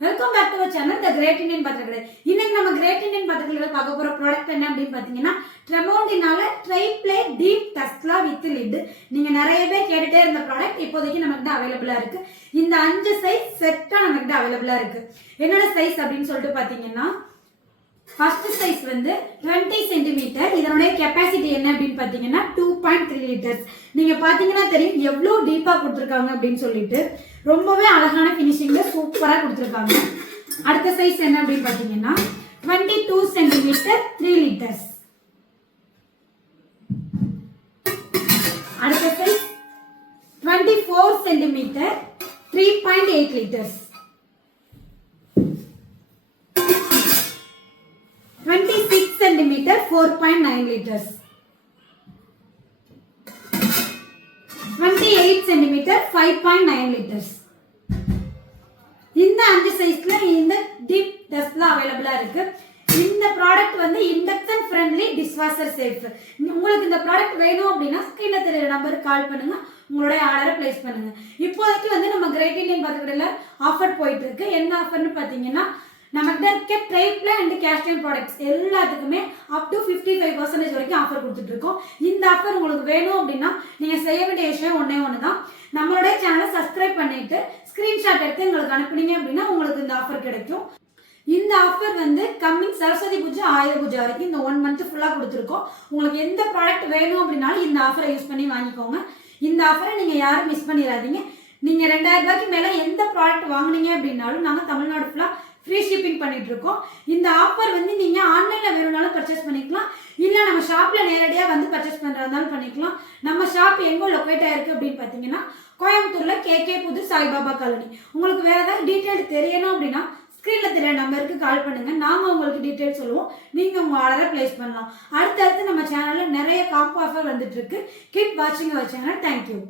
Welcome back to our channel the great Indian பத்திரக்கடை. இன்னைக்கு நம்ம கிரேட் இந்தியன் பத்திரக்கடையில பார்க்க போற ப்ராடக்ட் என்ன அப்படின்னு பாத்தீங்கன்னா ட்ரெமோண்டினால ட்ரை பிளே டீப் டஸ்லா வித் லிட். நீங்க நிறைய பேர் கேட்டுட்டே இருந்த ப்ராடக்ட் இப்போதைக்கு நமக்கு அவைலபிளா இருக்கு. இந்த 5 சைஸ் செட்டா நமக்கு அவைலபிளா இருக்கு. என்னோட சைஸ் அப்படின்னு சொல்லிட்டு பாத்தீங்கன்னா ஃபர்ஸ்ட் சைஸ் வந்து 20 சென்டிமீட்டர். இதனுடைய கெப்பாசிட்டி என்ன அப்படின்னு பாத்தீங்கன்னா 2.3 லிட்டர்ஸ். நீங்க பாத்தீங்கன்னா தெரியும் எவ்வளவு டீப்பா கொடுத்துருக்காங்க அப்படின்னு சொல்லிட்டு. ரொம்பவே அழகான பினிஷிங்ல சூப்பரா கொடுத்துருக்காங்க. அடுத்த சைஸ் என்ன அப்படின்னு பாத்தீங்கன்னா 22 சென்டிமீட்டர் 3 லிட்டர்ஸ். அடுத்த size 24 centimetre 3.8 litres. 26 centimeter 4.9 liters. 28 centimeter 5.9 liters. இந்த 5 சைஸ்ல இந்த டீப் டஸ்ட்ல அவைலபிளா இருக்கு. இந்த ப்ராடக்ட் வந்து இண்டக்ஷன் ஃப்ரெண்ட்லி டிஷ்வாஷர் சேஃப். உங்களுக்கு இந்த ப்ராடக்ட் வேணும் அப்படின்னா ஸ்கிரீன்ல தெரியற நம்பருக்கு கால் பண்ணுங்க, உங்களுடைய ஆர்டரை பிளேஸ் பண்ணுங்க. இப்போதைக்கு வந்து நம்ம கிரேட் இந்தியன் பத்திரக்கடையில ஆஃபர் போயிட்டு இருக்கு. என்ன ஆஃபர்னு பாத்தீங்கன்னா நமக்கு இருக்க ட்ரைப்ல அண்ட் கேஸ்டைன் ப்ராடக்ட்ஸ் எல்லாத்துக்குமே அப் டு 55% வரைக்கும் ஆஃபர் கொடுத்துட்டு இருக்கோம். இந்த ஆஃபர் உங்களுக்கு வேணும் அப்படின்னா நீங்க செய்ய வேண்டிய விஷயம் ஒண்ணு தான். நம்மளுடைய சேனலை சப்ஸ்கிரைப் பண்ணிட்டு ஸ்கிரீன்ஷாட் எடுத்து எங்களுக்கு அனுப்புனீங்க அப்படின்னா உங்களுக்கு இந்த ஆஃபர் கிடைக்கும். இந்த ஆஃபர் வந்து கம்மிங் சரஸ்வதி பூஜை ஆயுத பூஜை வரைக்கும் இந்த 1 மந்த் ஃபுல்லா கொடுத்துருக்கோம். உங்களுக்கு எந்த ப்ராடக்ட் வேணும் அப்படின்னாலும் இந்த ஆஃபரை யூஸ் பண்ணி வாங்கிக்கோங்க. இந்த ஆஃபரை நீங்க யாரும் மிஸ் பண்ணிடாதீங்க. நீங்க 2000 ரூபாய்க்கு மேல எந்த ப்ராடக்ட் வாங்குனீங்க அப்படின்னாலும் நாங்க தமிழ்நாடு ஃபுல்லா ஃப்ரீ ஷிப்பிங் பண்ணிட்டு இருக்கோம். இந்த ஆஃபர் வந்து நீங்க ஆன்லைன்ல வேணும்னாலும் பர்ச்சேஸ் பண்ணிக்கலாம், இல்ல நம்ம ஷாப்ல நேரடியா வந்து பர்ச்சேஸ் பண்றதாலும் பண்ணிக்கலாம். நம்ம ஷாப் எங்க லொகேட் ஆயிருக்கு அப்படின்னு பாத்தீங்கன்னா கோயம்புத்தூர்ல கேகே புது சாய்பாபா காலனி. உங்களுக்கு வேற ஏதாவது டீடைல் தெரியணும் அப்படின்னா ஸ்கிரீன்ல தெரிய நம்பருக்கு கால் பண்ணுங்க, நாங்க உங்களுக்கு டீடைல் சொல்லுவோம். நீங்க உங்க ஆர்டரை பிளேஸ் பண்ணலாம். அடுத்தடுத்து நம்ம சேனல்ல நிறைய காம்போ ஆஃபர் வந்துட்டு இருக்கு. கீப் வாட்சிங் அவர் சேனல். தேங்க்யூ.